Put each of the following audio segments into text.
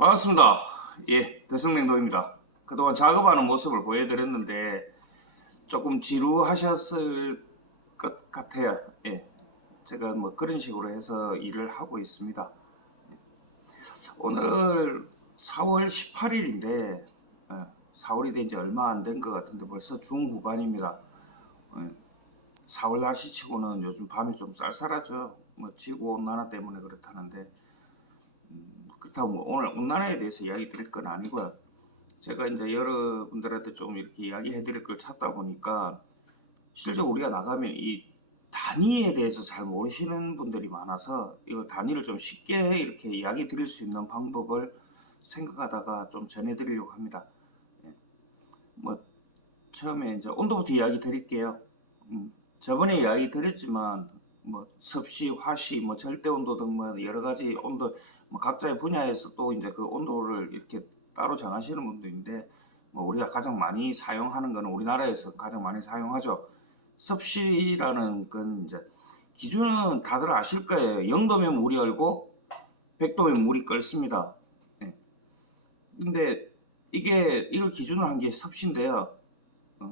반갑습니다. 예, 대성냉동입니다. 그동안 작업하는 모습을 보여드렸는데 조금 지루하셨을 것 같아요. 예, 제가 뭐 그런 식으로 해서 일을 하고 있습니다. 오늘 4월 18일인데 4월이 된 지 얼마 안 된 것 같은데 벌써 중후반입니다. 4월 날씨치고는 요즘 밤이 좀 쌀쌀하죠. 뭐 지구온난화 때문에 그렇다는데 그렇다고 뭐 오늘 온난화에 대해서 이야기 드릴 건 아니고요. 제가 이제 여러분들한테 좀 이렇게 이야기해 드릴 걸 찾다 보니까 실제 우리가 나가면 이 단위에 대해서 잘 모르시는 분들이 많아서 이거 단위를 좀 쉽게 이렇게 이야기 드릴 수 있는 방법을 생각하다가 좀 전해 드리려고 합니다. 예. 뭐 처음에 이제 온도부터 이야기 드릴게요. 저번에 이야기 드렸지만 뭐 습시, 화시, 뭐 절대 온도 등 뭐 여러 가지 온도 뭐 각자의 분야에서 또 이제 그 온도를 이렇게 따로 정하시는 분들인데 뭐 우리가 가장 많이 사용하는 거는 우리나라에서 가장 많이 사용하죠. 습시라는 건 이제 기준은 다들 아실 거예요. 0도면 물이 얼고 100도면 물이 끓습니다. 네. 근데 이걸 기준으로 한 게 습시인데요.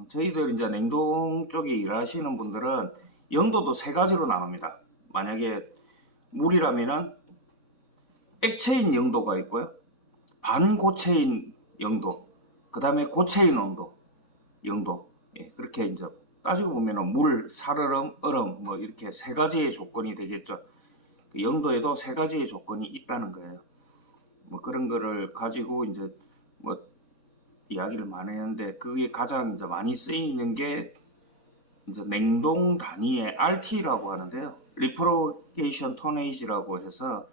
저희들 이제 냉동 쪽에 일하시는 분들은 영도도 세 가지로 나눕니다. 만약에 물이라면은 액체인 영도가 있고요. 반고체인 영도, 그 다음에 고체인 온도, 영도. 예, 그렇게 이제 따지고 보면은 물, 살얼음, 얼음 뭐 이렇게 세 가지의 조건이 되겠죠. 그 영도에도 세 가지의 조건이 있다는 거예요. 뭐 그런 거를 가지고 이제 뭐 이야기를 많이 했는데 그게 가장 이제 많이 쓰이는 게 이제 냉동 단위의 RT라고 하는데요. 리프로게이션 토네이지라고 해서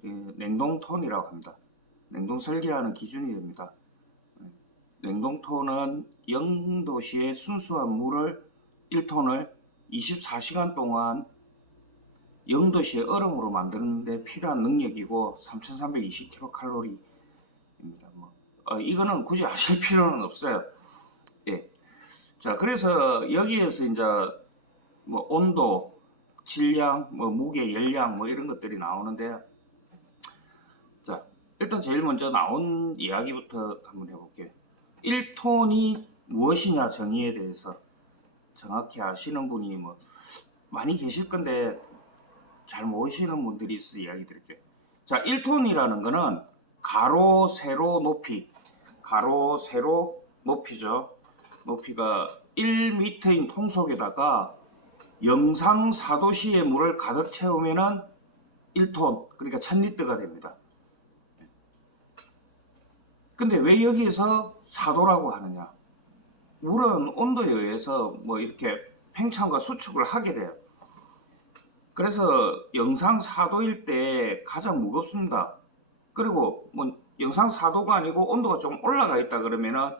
냉동 톤이라고 합니다. 냉동 설계하는 기준이 됩니다. 냉동 톤은 0도씨의 순수한 물을 1톤을 24시간 동안 0도씨의 얼음으로 만드는데 필요한 능력이고 3320kcal입니다. 이거는 굳이 아실 필요는 없어요. 예. 자, 그래서 여기에서 이제 뭐 온도, 질량, 뭐 무게, 열량 뭐 이런 것들이 나오는데, 자, 일단 제일 먼저 나온 이야기부터 한번 해볼게요. 1톤이 무엇이냐 정의에 대해서 정확히 아시는 분이 뭐 많이 계실 건데 잘 모르시는 분들이 있어서 이야기 드릴게요. 자, 1톤이라는 거는 가로, 세로, 높이, 가로, 세로, 높이죠. 높이가 1m인 통 속에다가 영상 4도씨의 물을 가득 채우면은 1톤, 그러니까 1000리터가 됩니다. 근데 왜 여기서 4도라고 하느냐? 물은 온도에 의해서 뭐 이렇게 팽창과 수축을 하게 돼요. 그래서 영상 4도일 때 가장 무겁습니다. 그리고 뭐 영상 4도가 아니고 온도가 좀 올라가 있다 그러면은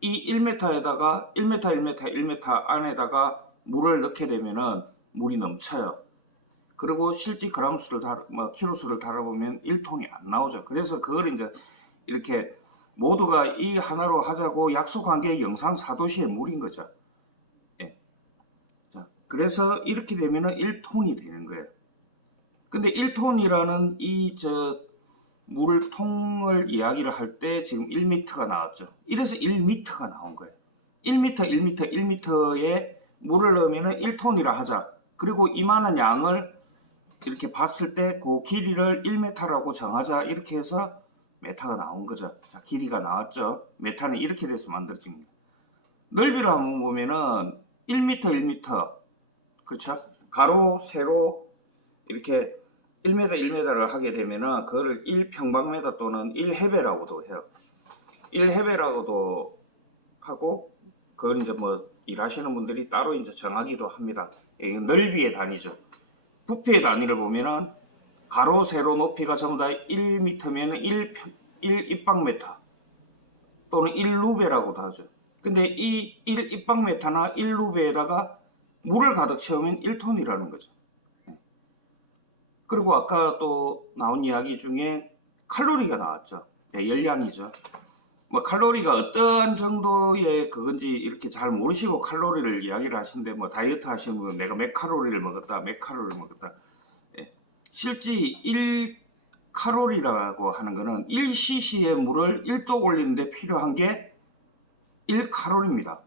이 1m에다가 1m, 1m, 1m 안에다가 물을 넣게 되면은 물이 넘쳐요. 그리고 실제 그람 수를 뭐 키로 수를 달아보면 1톤이 안 나오죠. 그래서 그걸 이제 이렇게 모두가 이 하나로 하자고 약속한 게 영상 4도시의 물인 거죠. 예. 자, 그래서 이렇게 되면은 1톤이 되는 거예요. 근데 1톤이라는 물통을 이야기를 할 때 지금 1m가 나왔죠. 이래서 1m가 나온 거예요. 1m, 1m, 1m에 물을 넣으면 1톤이라 하자. 그리고 이만한 양을 이렇게 봤을 때 그 길이를 1m라고 정하자. 이렇게 해서 메타가 나온 거죠. 자, 길이가 나왔죠. 메타는 이렇게 돼서 만들어집니다. 넓이를 한번 보면은 1m, 1m. 그렇죠? 가로, 세로 이렇게 1m, 1m를 하게 되면은 그거를 1평방미터 또는 1해배라고도 해요. 1해배라고도 하고 그건 이제 뭐 일하시는 분들이 따로 이제 정하기도 합니다. 이게 넓이의 단위죠. 부피의 단위를 보면은 가로, 세로, 높이가 전부 다 1m면 1입방미터 또는 1루베라고도 하죠. 근데 이 1입방미터나 1루베에다가 물을 가득 채우면 1톤이라는 거죠. 그리고 아까 또 나온 이야기 중에 칼로리가 나왔죠. 네, 열량이죠. 뭐 칼로리가 어떤 정도의 그건지 이렇게 잘 모르시고 칼로리를 이야기를 하시는데 뭐 다이어트 하시는 분은 내가 몇 칼로리를 먹었다, 몇 칼로리를 먹었다. 예. 실제 1칼로리라고 하는 거는 1cc의 물을 1도 올리는데 필요한 게 1칼로리입니다.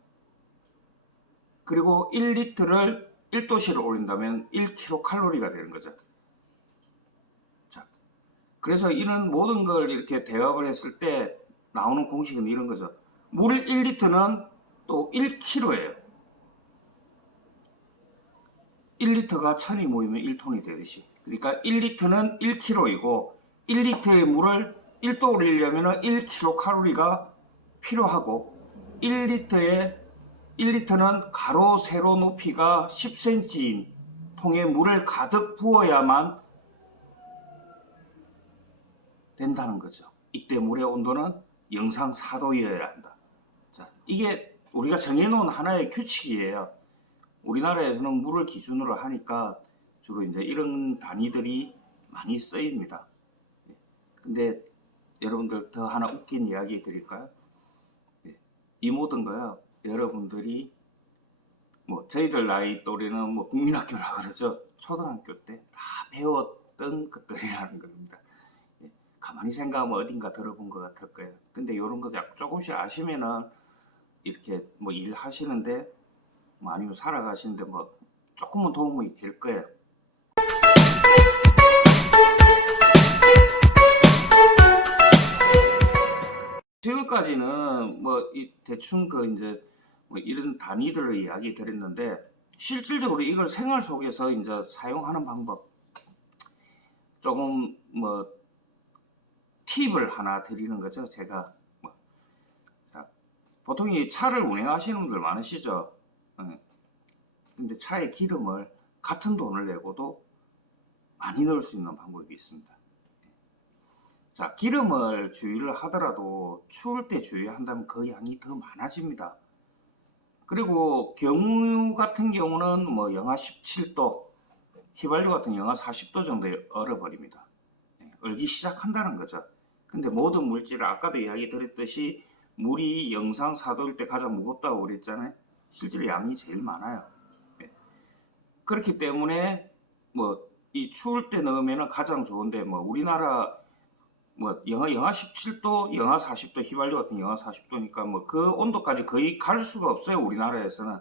그리고 1리터를 1도씨를 올린다면 1kcal가 되는 거죠. 자, 그래서 이런 모든 걸 이렇게 대합을 했을 때 나오는 공식은 이런 거죠. 물 1리터는 또 1kg예요. 1리터가 1000이 모이면 1톤이 되듯이. 그러니까 1리터는 1kg이고 1리터의 물을 1도 올리려면 1kcal가 필요하고 1리터는 가로 세로 높이가 10cm인 통에 물을 가득 부어야만 된다는 거죠. 이때 물의 온도는 영상 4도여야 한다. 자, 이게 우리가 정해놓은 하나의 규칙이에요. 우리나라에서는 물을 기준으로 하니까 주로 이제 이런 단위들이 많이 쓰입니다. 근데 여러분들 더 하나 웃긴 이야기 드릴까요? 이 모든 거요, 여러분들이 뭐 저희들 나이 또래는 뭐 국민학교라 그러죠. 초등학교 때 다 배웠던 것들이라는 겁니다. 가만히 생각하면 어딘가 들어본 것 같을 거예요. 근데 이런 거 조금씩 아시면은 이렇게 뭐 일하시는데 뭐 아니면 살아가시는데 뭐 조금은 도움이 될 거예요. 지금까지는 뭐 이 대충 그 이제 뭐 이런 단위들을 이야기 드렸는데 실질적으로 이걸 생활 속에서 이제 사용하는 방법 조금 뭐 팁을 하나 드리는 거죠. 제가 뭐. 자, 보통 이 차를 운행하시는 분들 많으시죠. 근데 차에 기름을 같은 돈을 내고도 많이 넣을 수 있는 방법이 있습니다. 자, 기름을 주의를 하더라도 추울 때 주의한다면 그 양이 더 많아집니다. 그리고 경유 같은 경우는 뭐 영하 17도, 휘발유 같은 영하 40도 정도에 얼어버립니다. 얼기 시작한다는 거죠. 근데 모든 물질을 아까도 이야기 드렸듯이 물이 영상 4도일 때 가장 무겁다고 그랬잖아요. 실제로 양이 제일 많아요. 그렇기 때문에 뭐 이 추울 때 넣으면 가장 좋은데 뭐 우리나라 뭐 영하 17도, 영하 40도, 휘발유 같은 영하 40도니까 뭐 그 온도까지 거의 갈 수가 없어요. 우리나라에서는.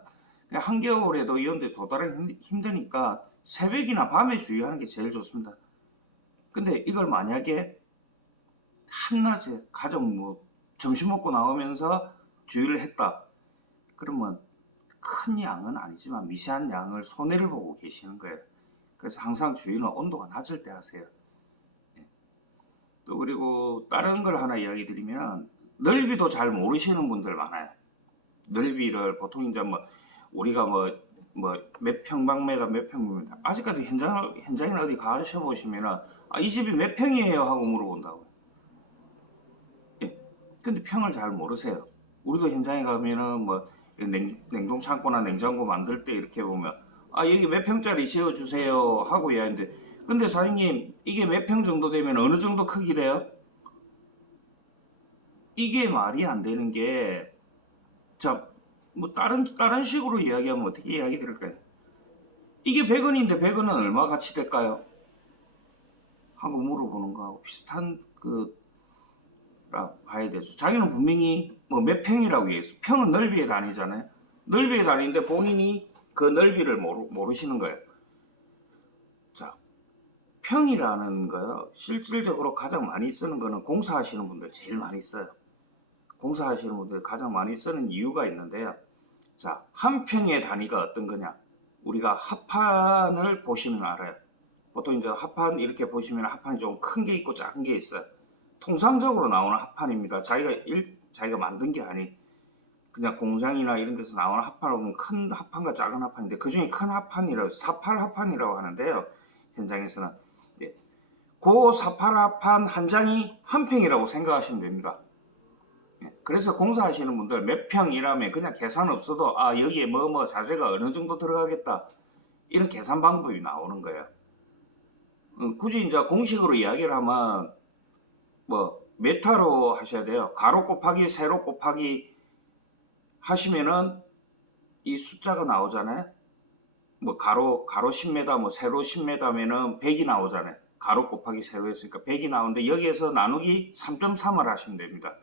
한겨울에도 이 온도에 도달하기 힘드니까 새벽이나 밤에 주의하는 게 제일 좋습니다. 근데 이걸 만약에 한낮에 가정 뭐 점심 먹고 나오면서 주의를 했다. 그러면 큰 양은 아니지만 미세한 양을 손해를 보고 계시는 거예요. 그래서 항상 주의는 온도가 낮을 때 하세요. 또 그리고 다른 걸 하나 이야기 드리면 넓이도 잘 모르시는 분들 많아요. 넓이를 보통 이제 뭐 우리가 뭐 몇 평방미터 몇 평미터 아직까지 현장에 어디 가셔 보시면은 이 집이 몇 평이에요 하고 물어본다고요. 근데 평을 잘 모르세요. 우리도 현장에 가면은 뭐 냉동 창고나 냉장고 만들 때 이렇게 보면 여기 몇 평짜리 지어 주세요 하고 이야기하는데 근데 사장님 이게 몇 평 정도 되면 어느 정도 크기래요? 이게 말이 안 되는 게 자, 뭐 다른 식으로 이야기하면 어떻게 이야기 드릴까요? 이게 100원인데 100원은 얼마 가치 될까요? 하고 물어보는 거하고 비슷한 라 봐야 되죠. 자기는 분명히 뭐 몇 평이라고 얘기했어. 평은 넓이의 단위잖아요. 넓이의 단위인데 본인이 그 넓이를 모르시는 거예요. 자, 평이라는 거요. 실질적으로 가장 많이 쓰는 거는 공사하시는 분들 제일 많이 써요. 공사하시는 분들 가장 많이 쓰는 이유가 있는데요. 자, 한 평의 단위가 어떤 거냐? 우리가 합판을 보시면 알아요. 보통 이제 합판 이렇게 보시면 합판이 좀 큰 게 있고 작은 게 있어요. 통상적으로 나오는 합판입니다. 자기가 만든 게 아닌 그냥 공장이나 이런 데서 나오는 합판을 보면 큰 합판과 작은 합판인데 그 중에 큰 합판이라고 사팔 합판이라고 하는데요. 현장에서는 그 사팔 합판 한 장이 한 평이라고 생각하시면 됩니다. 그래서 공사하시는 분들 몇 평이라면 그냥 계산 없어도 여기에 뭐 자재가 어느 정도 들어가겠다 이런 계산 방법이 나오는 거예요. 굳이 이제 공식으로 이야기를 하면 뭐 메타로 하셔야 돼요. 가로 곱하기 세로 곱하기 하시면은 이 숫자가 나오잖아요. 뭐 가로 10m 뭐 세로 10m면은 100이 나오잖아요. 가로 곱하기 세로 했으니까 100이 나오는데 여기에서 나누기 3.3을 하시면 됩니다.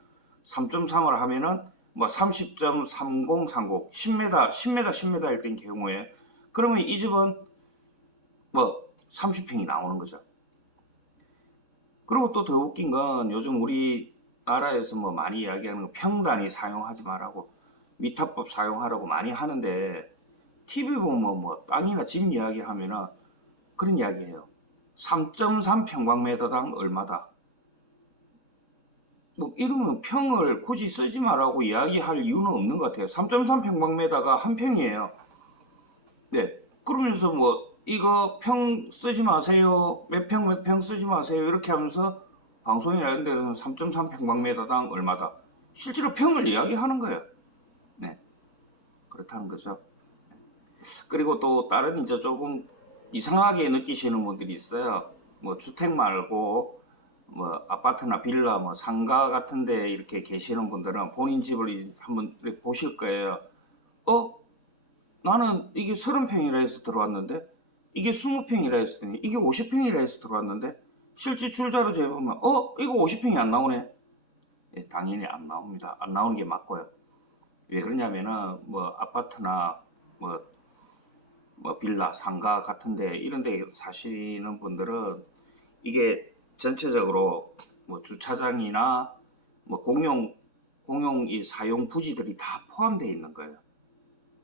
3.3을 하면은 뭐 30.3030 10m일 땐 경우에 그러면 이 집은 뭐 30평이 나오는 거죠. 그리고 또 더 웃긴 건 요즘 우리나라에서 뭐 많이 이야기하는 거 평단위 사용하지 말라고 미터법 사용하라고 많이 하는데 TV 보면 뭐 땅이나 집 이야기 하면은 그런 이야기해요. 3.3 평방미터당 얼마다. 뭐 이러면 평을 굳이 쓰지 말라고 이야기할 이유는 없는 것 같아요. 3.3 평방미터가 한 평이에요. 네. 그러면서 뭐 이거 평 쓰지 마세요. 몇 평 쓰지 마세요. 이렇게 하면서 방송이나 이런 데는 3.3 평방미터당 얼마다. 실제로 평을 이야기하는 거예요. 네. 그렇다는 거죠. 그리고 또 다른 이제 조금 이상하게 느끼시는 분들이 있어요. 뭐 주택 말고 뭐 아파트나 빌라 뭐 상가 같은 데 이렇게 계시는 분들은 본인 집을 한번 보실 거예요. 나는 이게 30평이라 해서 들어왔는데 이게 20평이라 해서 이게 50평이라 해서 들어왔는데 실제 줄자로 재보면 이거 50평이 안 나오네. 예, 당연히 안 나옵니다. 안 나오는 게 맞고요. 왜 그러냐면은 뭐 아파트나 뭐 빌라, 상가 같은데 이런 데 사시는 분들은 이게 전체적으로 뭐 주차장이나 뭐 공용 이 사용 부지들이 다 포함되어 있는 거예요.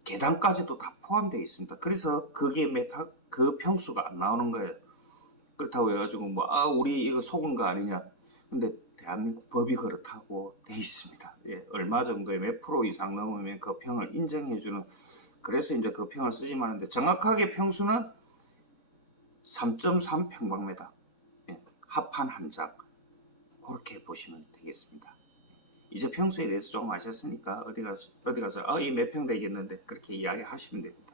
계단까지도 다 포함되어 있습니다. 그래서 그게 그 평수가 안 나오는 거예요. 그렇다고 해가지고 뭐 우리 이거 속은 거 아니냐. 근데 대한민국 법이 그렇다고 돼 있습니다. 예, 얼마 정도의 몇 프로 이상 넘으면 그 평을 인정해주는. 그래서 이제 그 평을 쓰지 마는데 정확하게 평수는 3.3 평방미터. 예, 합판 한 장. 그렇게 보시면 되겠습니다. 이제 평수에 대해서 좀 아셨으니까 어디 가서 이 몇 평 되겠는데 그렇게 이야기하시면 됩니다.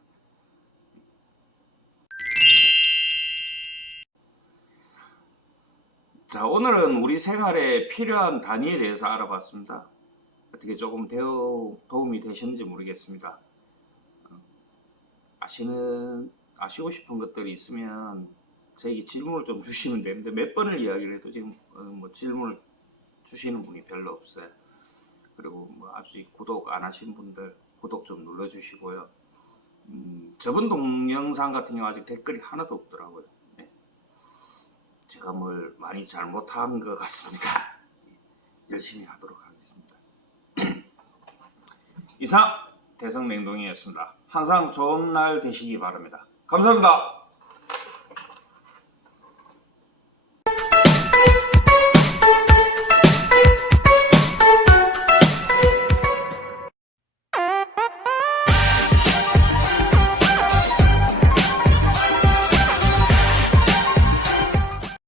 자, 오늘은 우리 생활에 필요한 단위에 대해서 알아봤습니다. 어떻게 조금 도움이 되셨는지 모르겠습니다. 아시고 싶은 것들이 있으면 저에게 질문을 좀 주시면 되는데 몇 번을 이야기를 해도 지금 뭐 질문을 주시는 분이 별로 없어요. 그리고 뭐 아직 구독 안 하신 분들 구독 좀 눌러주시고요. 저번 동영상 같은 경우 아직 댓글이 하나도 없더라고요. 네. 제가 뭘 많이 잘못한 것 같습니다. 열심히 하도록 하겠습니다. 이상 대성냉동이었습니다. 항상 좋은 날 되시기 바랍니다. 감사합니다.